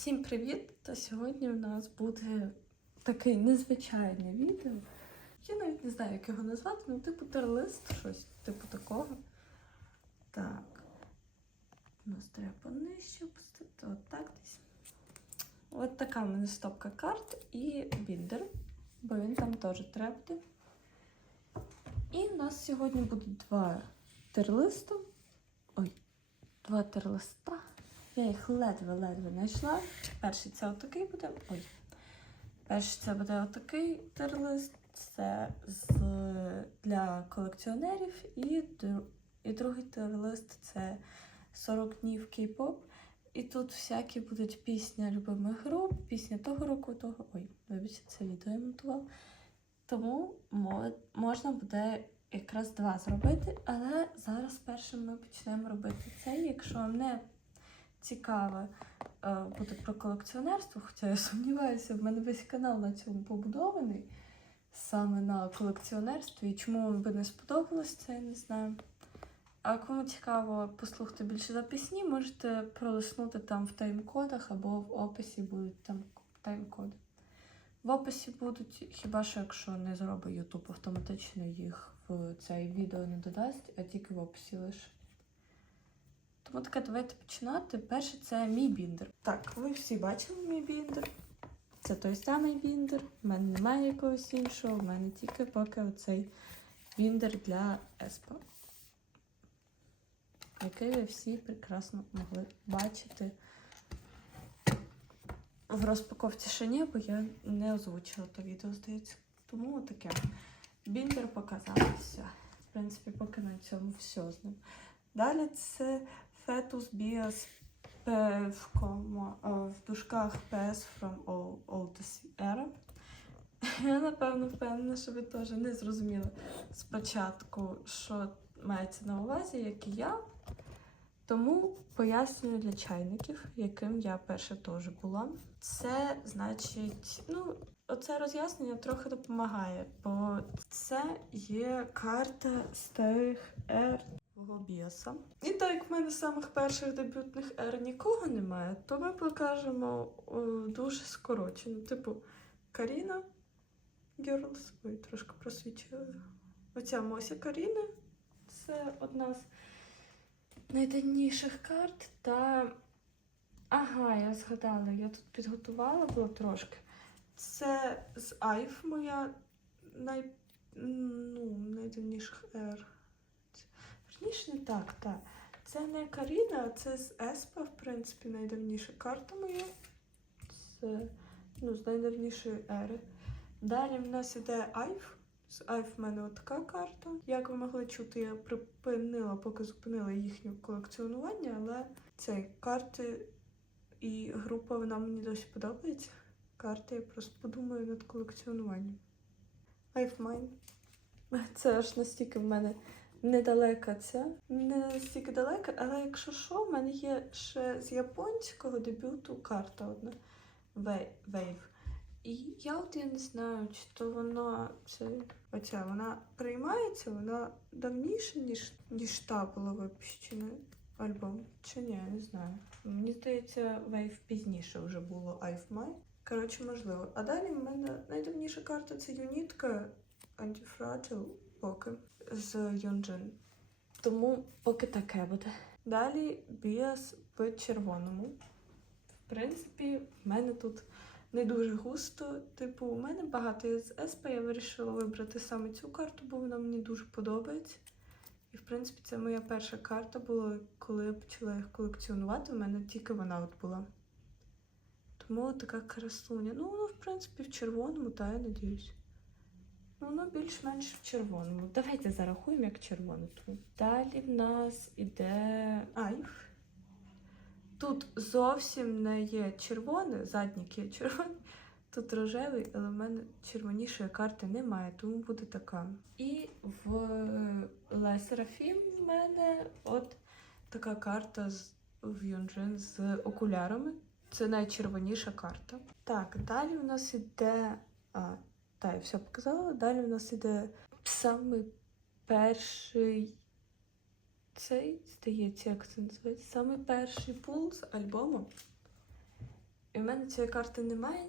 Всім привіт! Та сьогодні у нас буде таке незвичайне відео. Я навіть не знаю, як його назвати, ну типу терлист, щось типу такого. Так. У нас треба нижче опустити, отак десь. От така в мене стопка карт і біндер, бо він там теж треба. І у нас сьогодні буде два терлиста. Ой, два терлиста. Я їх ледве-ледве знайшла. Перший це отакий буде. Ой. Перший це буде отакий терлист. Це з, для колекціонерів. І, і другий терлист це 40 днів кей-поп. І тут всякі будуть пісня любимих груп, пісня того року, того. Ой, вибачте, це відео я монтувала. Тому можна буде якраз два зробити, але зараз першим ми почнемо робити цей, якщо не цікаве е, буде про колекціонерство, хоча я сумніваюся, в мене весь канал на цьому побудований саме на колекціонерстві. І чому вам би не сподобалось, це я не знаю. А кому цікаво послухати більше за пісні, можете пролиснути там в тайм-кодах або в описі будуть там тайм-коди. В описі будуть, хіба що якщо не зробить YouTube автоматично їх в цей відео не додасть, а тільки в описі лише. Тому таке, давайте починати. Перше це мій біндер. Так, ви всі бачили мій біндер. Це той самий біндер. У мене немає якогось іншого, в мене тільки поки оцей біндер для еспа. Який ви всі прекрасно могли бачити. В розпаковці ще ні, бо я не озвучила то відео, здається. Тому таке. Біндер показався. В принципі, поки на цьому все з ним. Далі це Fetus Bias P в, дужках PS from all, Oldest Era. Я напевно впевнена, що ви теж не зрозуміли спочатку, що мається на увазі, як і я. Тому пояснюю для чайників, яким я перша теж була. Це значить, ну, оце роз'яснення трохи допомагає, бо це є карта старих ер біаса. І так як в мене самих перших дебютних ер нікого немає, то ми покажемо о, дуже скорочено. Типу Каріна Girls. Ой, трошки просвічила. Оця Мося Каріна. Це одна з найдавніших карт. Та. Ага, я згадала, я тут підготувала було трошки. Це з Айф моя най... ну, найдавніших ер. Верніше не так, так. Це не Каріна, а це з Еспа, в принципі, найдавніша карта моя. Це ну, з найдавнішої ери. Далі в нас іде Айф. З Айф в мене така карта. Як ви могли чути, я припинила, поки зупинила їхнє колекціонування, але це карти і група вона мені досі подобається. Карти я просто подумаю над колекціонуванням. Айф Mine. Це аж настільки в мене недалека ця. Не настільки далека, але якщо що, в мене є ще з японського дебюту карта одна Wave. І я от я не знаю, чи то вона це оця вона приймається, вона давніше, ніж ніж та була випущена альбом. Чи ні, я не знаю. Мені здається, Wave пізніше вже було I've Mine. Коротше, можливо. А далі в мене найдавніша карта це юнітка Antifragile поки з Юнджин. Тому поки таке буде. Далі біас в червоному. В принципі, в мене тут не дуже густо. Типу, у мене багато є з Еспа. Я вирішила вибрати саме цю карту, бо вона мені дуже подобається. І, в принципі, це моя перша карта була, коли я почала їх колекціонувати. У мене тільки вона от була. Тому така красуня. Ну, воно, в принципі, в червоному, та я надіюсь. Ну, воно більш-менш в червоному. Давайте зарахуємо як червоне тут. Далі в нас іде Айф. Тут зовсім не є червоне, заднік є червоний. Тут рожевий, але в мене червонішої карти немає, тому буде така. І в Seraphim в мене от така карта з в Юнджин з окулярами. Це найчервоніша карта. Так, далі у нас іде. Так, я все показала. Далі у нас іде самий перший. Цей, здається, як це називається, самий перший пул з альбому. І в мене цієї карти немає,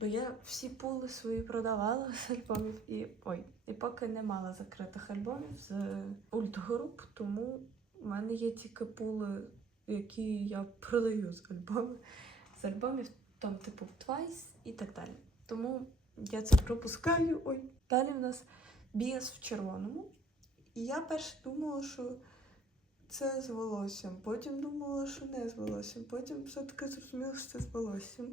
бо я всі пули свої продавала з альбомів і ой, і поки не мала закритих альбомів з ультгруп, тому в мене є тільки пули, які я продаю з альбомів, з альбомів, там, типу Twice і так далі. Тому я це пропускаю. Ой. Далі в нас біас в червоному. І я перше думала, що це з волоссям. Потім думала, що не з волоссям. Потім все-таки зрозуміла, що це з волоссям.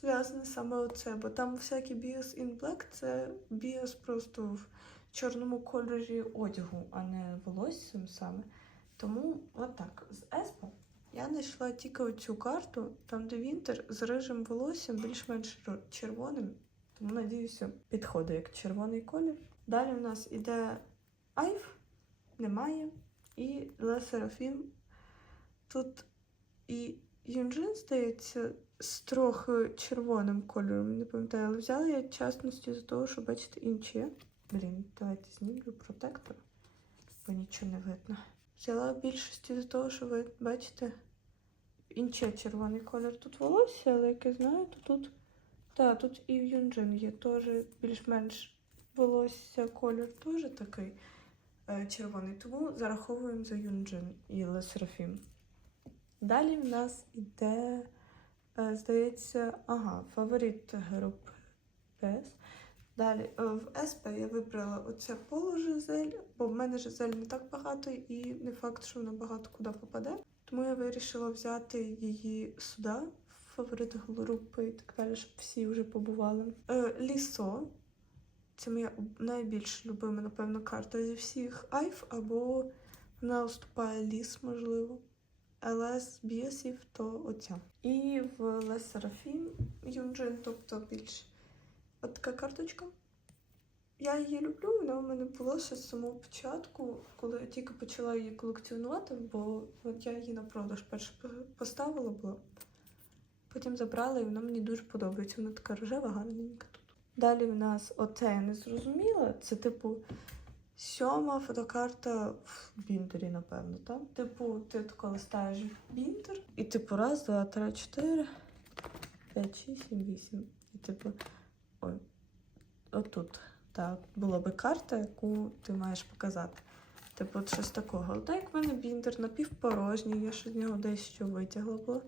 Зв'язане саме оце, бо там всякий біас in black це біас просто в чорному кольорі одягу, а не волоссям саме. Тому отак. З Еспо я знайшла тільки оцю карту, там де Вінтер з рижим волоссям, більш-менш червоним. Тому надіюся, підходить як червоний колір. Далі в нас іде Айв, немає. І Ле Серафім. Тут і Юнджин, здається, з трохи червоним кольором, не пам'ятаю, але взяла я частності з того, що бачите інші. Блін, давайте знімлю протектор, бо нічого не видно. Взяла більшості з того, що ви бачите інший червоний колір. Тут волосся, але як я знаю, то тут. Так, тут і в Юнджин є теж більш-менш волосся, колір теж такий е, червоний. Тому зараховуємо за Юнджин і Ле Серафім. Далі в нас іде, е, здається, ага, фаворит груп ПС. Далі е, в СП я вибрала оце поло Жизель, бо в мене Жизель не так багато і не факт, що вона багато куди попаде. Тому я вирішила взяти її сюди, фаворит групи і так далі, щоб всі вже побували. Е, Лісо. Це моя найбільш любима, напевно, карта зі всіх айф, або вона уступає ліс, можливо. З біасів то оця. І в Ле Серафім Юнджин, тобто більш от така карточка. Я її люблю, вона у мене була ще з самого початку, коли я тільки почала її колекціонувати, бо от я її на продаж перше поставила була. Потім забрала, і вона мені дуже подобається. Вона така рожева, гарненька тут. Далі в нас оце я не зрозуміла. Це типу сьома фотокарта в бінтері, напевно, так? Типу, ти тако листаєш бінтер, і типу раз, два, три, чотири, п'ять, шість, сім, вісім. І типу, ой, отут. Так, була би карта, яку ти маєш показати. Типу, щось такого. Так як в мене бінтер напівпорожній, я ще з нього дещо витягла було.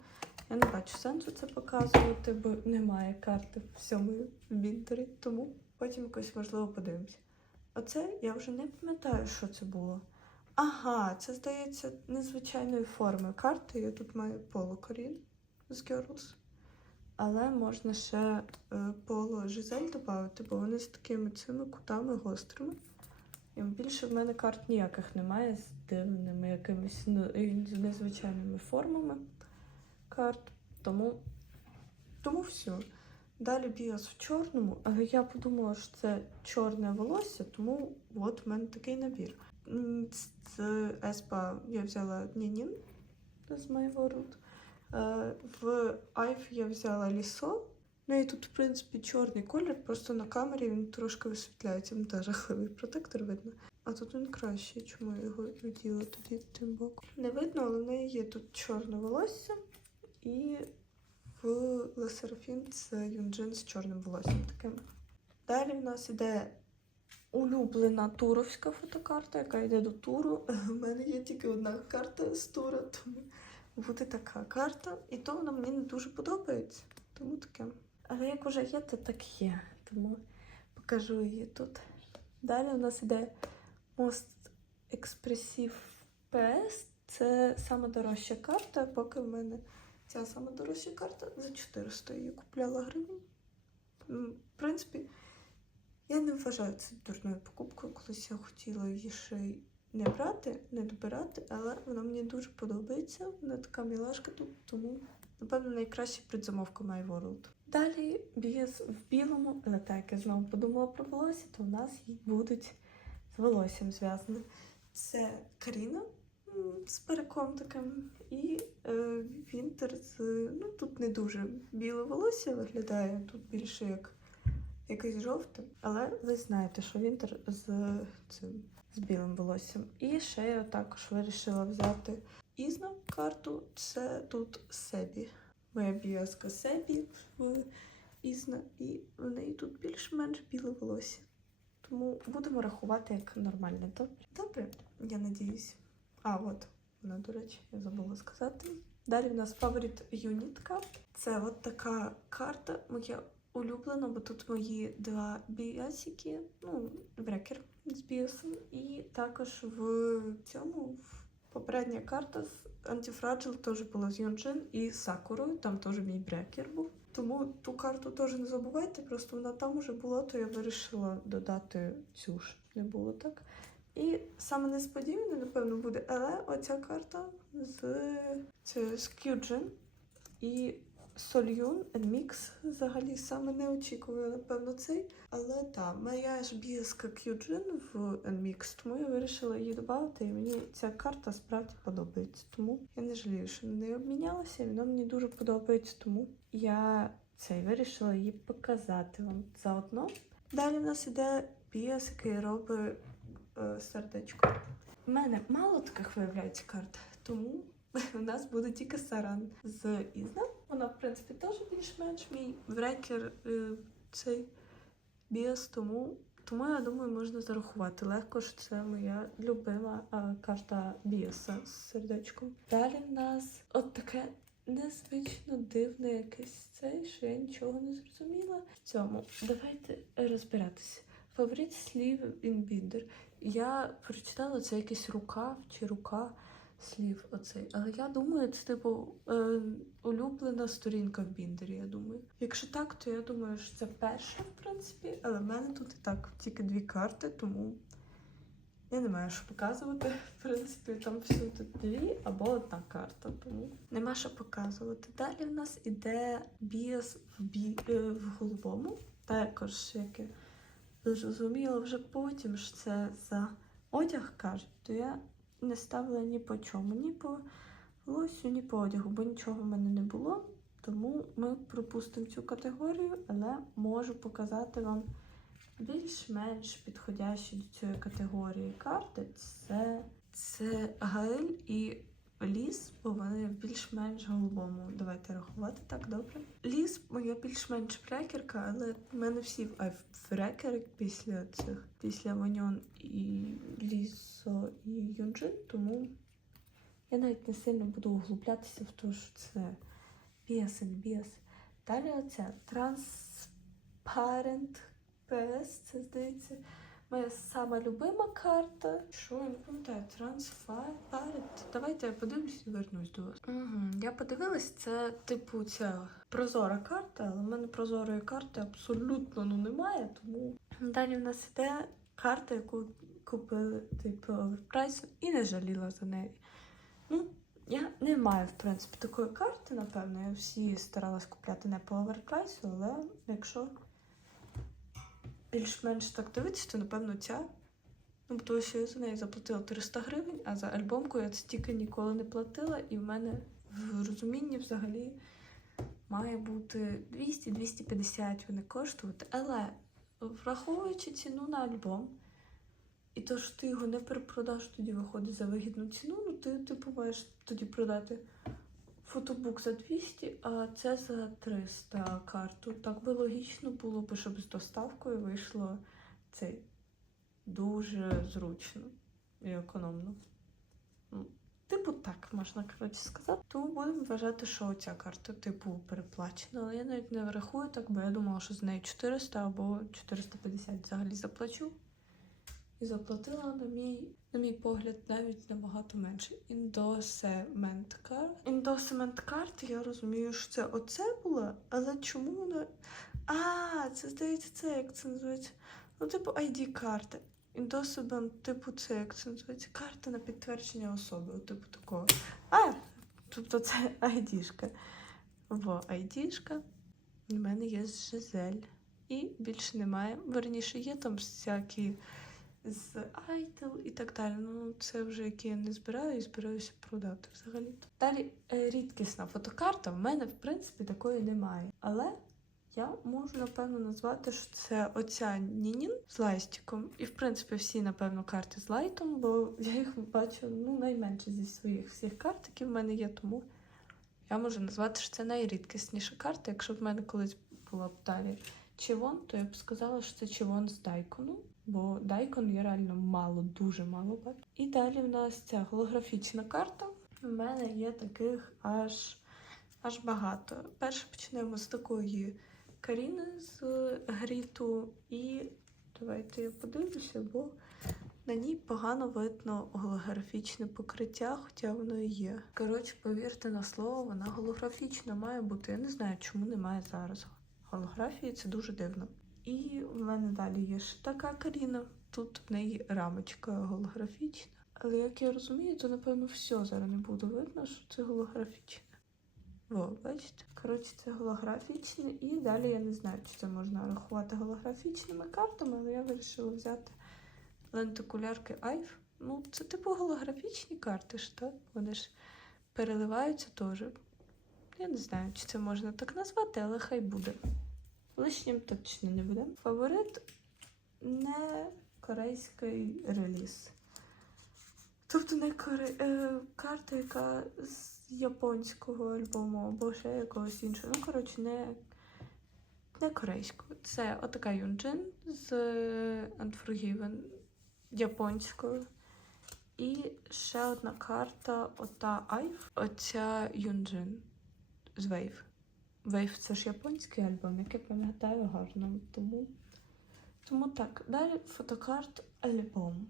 Я не бачу сенсу це показувати, бо немає карти в сьомої в бінтері, тому потім якось можливо подивимося. Оце я вже не пам'ятаю, що це було. Ага, це здається незвичайної форми карти. Я тут маю поло Корін з Girls. Але можна ще поло Жизель додати, бо вони з такими цими кутами гострими. І більше в мене карт ніяких немає з дивними якимись ну, незвичайними формами карт. Тому, тому все. Далі біос в чорному, але я подумала, що це чорне волосся, тому от в мене такий набір. З Еспа я взяла Нінін з World. Е, В Айф я взяла лісо. Ну і тут, в принципі, чорний колір, просто на камері він трошки висвітляється. Там теж жахливий протектор видно. А тут він кращий, чому я його відділа тоді тим боком. Не видно, але в неї є тут чорне волосся. І в Le це Юнджин з чорним волоссям таким. Далі в нас іде улюблена туровська фотокарта, яка йде до туру. У мене є тільки одна карта з тура, тому буде така карта. І то вона мені не дуже подобається. Тому таке. Але як уже є, то так є. Тому покажу її тут. Далі у нас іде Most Expressive PS. Це сама дорожча карта, поки в мене ця сама дорожча карта за 400 її купляла гривень. В принципі, я не вважаю це дурною покупкою. Колись я хотіла її ще й не брати, не добирати, але вона мені дуже подобається. Вона така мілашка тому, напевно, найкраща предзамовка My World. Далі біс в білому, але так як я знову подумала про волосся, то в нас їй будуть з волоссям зв'язані. Це Каріна з париком таким, і е, Вінтер з. Ну, тут не дуже біле волосся виглядає, тут більше як якийсь жовтий. Але ви знаєте, що Вінтер з цим з білим волоссям. І ще я також вирішила взяти Ізна карту. Це тут Себі. моя біаска Себі в Ізна, і в неї тут більш-менш біле волосся. Тому будемо рахувати як нормальне. Добре? Добре, я надіюсь. А, от вона, до речі, я забула сказати. Далі в нас Favorite карт. Це от така карта, моя улюблена, бо тут мої два біасики, ну, брекер з біасом, і також в цьому попередня карта з антифраджил теж була з Йонджин і Сакурою, там теж мій брекер був. Тому ту карту теж не забувайте, просто вона там уже була, то я вирішила додати цю ж. Не було так. І саме несподіване, напевно, буде але оця карта з, це з і Сольюн Мікс. Взагалі саме не очікую, напевно, цей. Але так, моя ж біска Kyujin в NMix, тому я вирішила її додати, і мені ця карта справді подобається. Тому я не жалію, що на неї обмінялася, і вона мені дуже подобається, тому я цей вирішила її показати вам заодно. Далі в нас іде біас, який робить сердечко. У мене мало таких виявляється карт, тому у нас буде тільки саран з Ізна. Вона, в принципі, теж більш-менш мій врекер е, цей біас, тому, тому я думаю, можна зарахувати. Легко ж це моя любима е, карта біаса з сердечком. Далі в нас от таке незвично дивне якесь цей, що я нічого не зрозуміла. В цьому давайте розбиратися. Фаворит слів інбіндер. Я прочитала це якийсь рукав чи рука слів оцей. Але я думаю, це типу е, улюблена сторінка в біндері, я думаю. Якщо так, то я думаю, що це перша, в принципі, але в мене тут і так тільки дві карти, тому я не маю що показувати. В принципі, там всюди дві або одна карта, тому нема що показувати. Далі в нас іде біас в, бі... е, в голубому. Також, як зрозуміла вже потім, що це за одяг кажуть, то я не ставила ні по чому, ні по волосю, ні по одягу, бо нічого в мене не було. Тому ми пропустимо цю категорію, але можу показати вам більш-менш підходящі до цієї категорії карти. Це, це Гаель і ліс, бо вони в більш-менш голубому. Давайте рахувати так, добре. Ліс моя більш-менш брекерка, але в мене всі брекери після цих, після Ваньон і Лісо і Юнджин, тому я навіть не сильно буду углублятися в те, що це біас і біас. Далі оця Transparent PS, це здається. Моя сама любима карта. Що я не пам'ятаю? Transparent. Давайте я подивлюсь і вернусь до вас. Угу. Я подивилась, це типу ця прозора карта, але в мене прозорої карти абсолютно ну, немає, тому далі в нас іде карта, яку купили типу оверпрайсом і не жаліла за неї. Ну, я не маю, в принципі, такої карти, напевно. Я всі старалась купляти не по оверпрайсу, але якщо більш-менш так дивитися, то напевно ця. Ну, тому що я за неї заплатила 300 гривень, а за альбомку я стільки ніколи не платила, і в мене в розумінні взагалі має бути 200-250 вони коштувати. Але враховуючи ціну на альбом, і то, що ти його не перепродаш, тоді виходить за вигідну ціну, ну ти типу маєш тоді продати фотобук за 200, а це за 300 карту. Так би логічно було б, щоб з доставкою вийшло цей дуже зручно і економно. Типу, так можна коротше сказати. Тому будемо вважати, що ця карта, типу, переплачена. Але я навіть не врахую так, бо я думала, що з нею 400 або 450 взагалі заплачу. І заплатила на мій, на мій погляд, навіть набагато менше. Індосемент карт. Індосемент карт, я розумію, що це оце було, але чому вона. А, це здається, це як це називається? Ну, типу, ID-карти. Індосемент, типу, це як це називається? Карта на підтвердження особи, типу такого. А, тобто це ID-шка. Во, ID-шка. У мене є Жизель. І більше немає. Верніше, є там всякі з Айтел і так далі. Ну, це вже які я не збираю і збираюся продати взагалі. Далі е, рідкісна фотокарта. В мене, в принципі, такої немає. Але я можу, напевно, назвати, що це оця Нінін з лайстиком. І, в принципі, всі, напевно, карти з лайтом, бо я їх бачу ну, найменше зі своїх всіх карт, які в мене є, тому Я можу назвати, що це найрідкісніша карта. Якщо б в мене колись була б далі Чивон, то я б сказала, що це Чивон з Дайкону. Бо Дайкон я реально мало, дуже мало бачу. І далі в нас ця голографічна карта. У мене є таких аж, аж багато. Перше почнемо з такої Каріни з Гріту. І давайте я подивлюся, бо на ній погано видно голографічне покриття, хоча воно і є. Коротше, повірте на слово, вона голографічна має бути. Я не знаю, чому немає зараз голографії, це дуже дивно. І в мене далі є ще така Каріна. Тут в неї рамочка голографічна. Але як я розумію, то напевно все зараз не буде видно, що це голографічне. О, бачите? Коротше, це голографічне, і далі я не знаю, чи це можна рахувати голографічними картами, але я вирішила взяти лентикулярки Айф. Ну, це типу голографічні карти ж, так? Вони ж переливаються теж. Я не знаю, чи це можна так назвати, але хай буде. Лишнім точно не буде. Фаворит не корейський реліз. Тобто не коре... е, карта, яка з японського альбому або ще якогось іншого. Ну, коротше, не, не корейського. Це отака Юнджин з Unforgiven японською. І ще одна карта ота Айф, оця Юнджин з Wave. Wave це ж японський альбом, як я пам'ятаю гарно. Тому, тому так. Далі фотокарт альбом.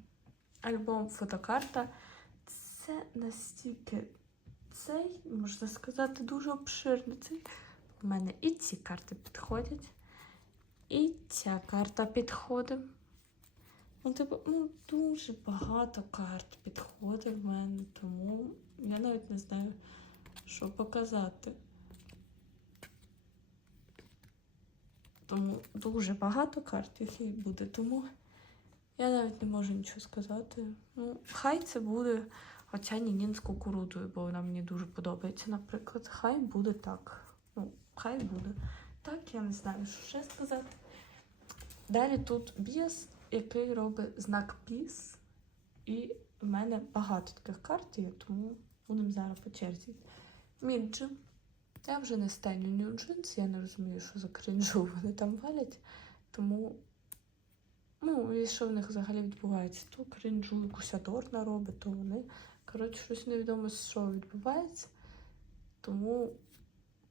Альбом фотокарта це настільки цей, можна сказати, дуже обширний. Цей. У мене і ці карти підходять, і ця карта підходить. Ну, типу, ну, дуже багато карт підходить в мене, тому я навіть не знаю, що показати. Тому дуже багато карт, які буде. Тому я навіть не можу нічого сказати. Ну, хай це буде оця Нінін з кукурудзою, бо вона мені дуже подобається, наприклад. Хай буде так. Ну, хай буде. Так, я не знаю, що ще сказати. Далі тут біс, який робить знак піс. І в мене багато таких карт тому будемо зараз по черзі. Мінджи. Я вже не стелю New Jeans, я не розумію, що за кринжу вони там валять. Тому, ну, і що в них взагалі відбувається? То кринжу якусь адорна робить, то вони. Коротше, щось невідомо, що відбувається. Тому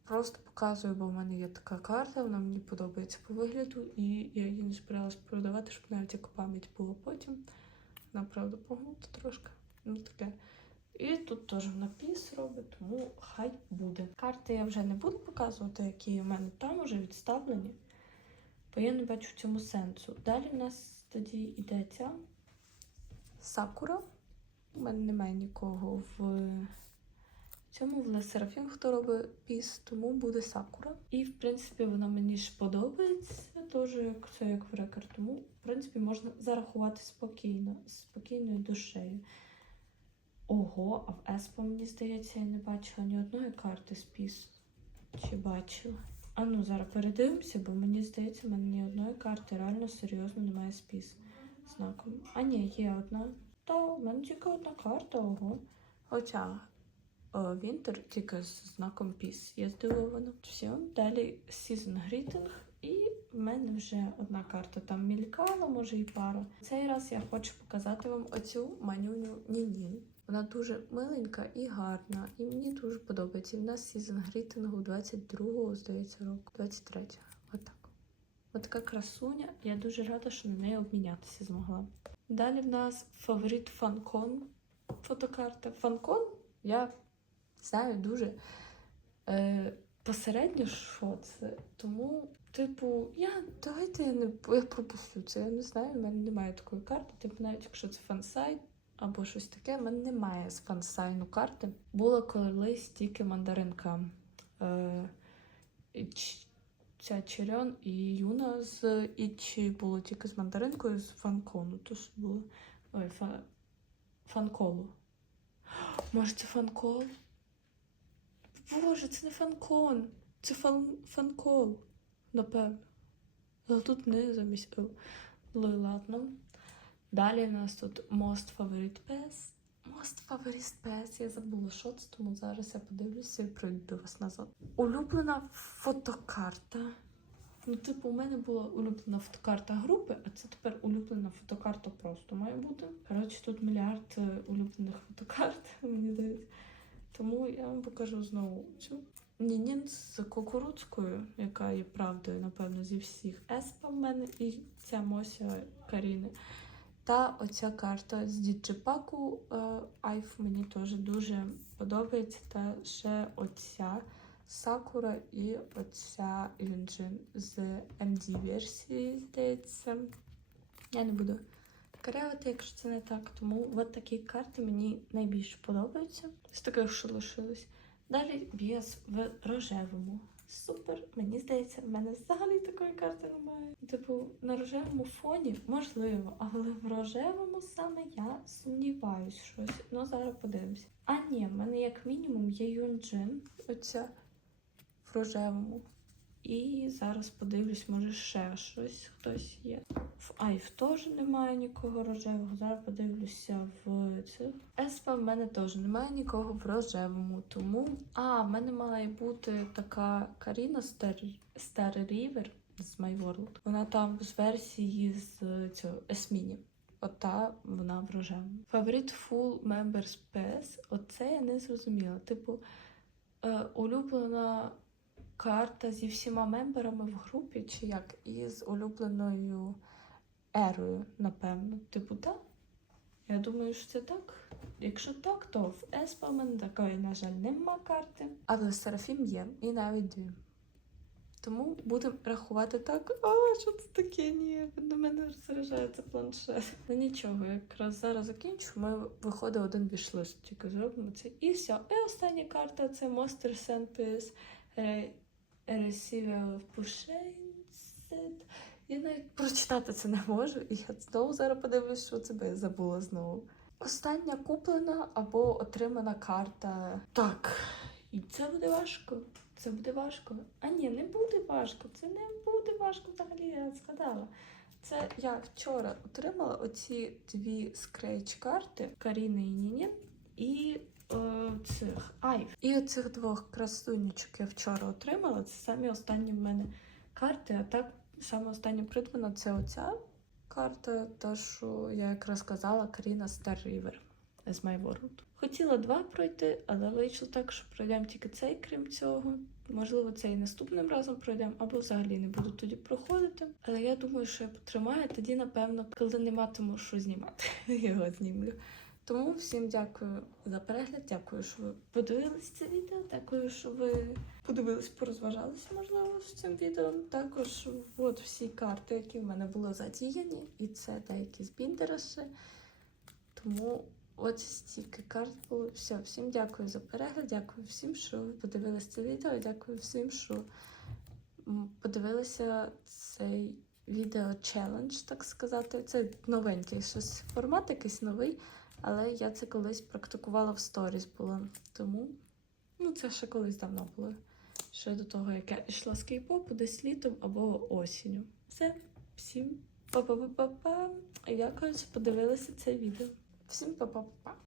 просто показую, бо в мене є така карта, вона мені подобається по вигляду, і я її не збиралась продавати, щоб навіть як пам'ять було потім. Вона, правда, погнута трошки. Ну таке. І тут теж напис робить, тому хай буде. Карти я вже не буду показувати, які у мене там вже відставлені, бо я не бачу в цьому сенсу. Далі в нас тоді йде ця Сакура. У мене немає нікого в цьому в Лесерафім, хто робить піс, тому буде Сакура. І, в принципі, вона мені ж подобається, теж як це як в рекорд. Тому, в принципі, можна зарахувати спокійно, спокійною душею. Ого, а в Еспо, мені здається, я не бачила ні одної карти з піс. Чи бачила? А ну, зараз передивимося, бо мені здається, в мене ні одної карти реально серйозно немає з піс знаком. А ні, є одна. Та, в мене тільки одна карта, ого. Оця Вінтер тільки з знаком піс. Я здивована. Все, далі Season Greeting. І в мене вже одна карта там мількала, може і пара. Цей раз я хочу показати вам оцю манюню Нінін. Вона дуже миленька і гарна, і мені дуже подобається. І в нас сезон грітингу 22-го, здається, року, 23-го. Отак. Отака красуня. Я дуже рада, що на неї обмінятися змогла. Далі в нас фаворит Фанкон. Фотокарта. Фанкон я знаю дуже е, посередньо, що це. Тому, типу, я давайте я не я пропущу це. Я не знаю, в мене немає такої карти. Типу, навіть якщо це фансайт або щось таке, в мене немає з фансайну карти. Була колись тільки мандаринка. Е, Ця Черен і Юна з Ічі було тільки з мандаринкою з фанкону. Тож було. Ой, фа... фанколу. Може, це фанкол? Боже, це не фанкон. Це фан... фанкол, напевно. Але тут не замість. Ну ладно. Далі в нас тут Most Favorite Pest. Most Favorite Pets. Я забула, що це, тому зараз я подивлюся і прийду до вас назад. Улюблена фотокарта. Ну, типу, у мене була улюблена фотокарта групи, а це тепер улюблена фотокарта просто має бути. Коротше, тут мільярд е, улюблених фотокарт, мені здається. Тому я вам покажу знову цю. Нінін з кукурудзкою, яка є правдою, напевно, зі всіх. Еспа в мене і ця Мося Каріни. Та оця карта з Діджипаку е, Айф мені теж дуже подобається. Та ще оця Сакура і оця Юнджин з MD версії, здається. Я не буду карявати, якщо це не так. Тому от такі карти мені найбільше подобаються. З таких, що лишилось. Далі біас в рожевому. Супер. Мені здається, в мене взагалі такої карти немає. Типу, на рожевому фоні можливо, але в рожевому саме я сумніваюсь щось. Ну зараз подивимось. А ні, в мене як мінімум є Юнджин. Оця в рожевому. І зараз подивлюсь, може ще щось хтось є. В Айф теж немає нікого рожевого. Зараз подивлюся в цих. Еспа в мене теж немає нікого в рожевому. Тому. А, в мене мала бути така Каріна Star River з My World. Вона там з версії з цього Есміні. Ота вона в рожевому. Фаворит Full Members PS. Оце я не зрозуміла. Типу, е, улюблена карта зі всіма мемберами в групі, чи як? І з улюбленою ерою, напевно. Типу, так? Я думаю, що це так. Якщо так, то в Еспа в мене такої, на жаль, нема карти. Але Серафім є, і навіть дві. Тому будемо рахувати так. А, що це таке? Ні, до мене розряджається планшет. Ну нічого, якраз зараз закінчу. Ми виходить один бішлист, тільки зробимо це. І все. І остання карта це Monster Sandpiece. Receiver Pushenset. Я навіть прочитати це не можу, і я знову зараз подивлюсь, що це я забула знову. Остання куплена або отримана карта. Так, і це буде важко. Це буде важко. А ні, не буде важко. Це не буде важко взагалі, я згадала. Це я вчора отримала оці дві скрейч-карти Каріни і Нінін і цих Айв. І оцих двох красунечок я вчора отримала. Це самі останні в мене карти. А так, саме останнє придбана це оця карта, та що я якраз казала Каріна Star River з My. Хотіла два пройти, але вийшло так, що пройдемо тільки цей, крім цього. Можливо, цей наступним разом пройдемо, або взагалі не буду тоді проходити. Але я думаю, що я потримаю, тоді, напевно, коли не матиму що знімати, його знімлю. Тому всім дякую за перегляд. Дякую, що ви подивились це відео. Дякую, що ви подивились, порозважалися, можливо, з цим відео. Також от всі карти, які в мене були задіяні, і це деякі з Біндераші. Тому от стільки карт було. Все, всім дякую за перегляд. Дякую всім, що ви подивились це відео. Дякую всім, що подивилися цей відео челендж, так сказати. Це новенький щось формат, якийсь новий. Але я це колись практикувала в сторіс була. Тому ну, це ще колись давно було. Ще до того, як я йшла з кей-попу десь літом або осінню. Все, всім па-па-па-па-па. Я, коротше, подивилася це відео. Всім па-па-па-па.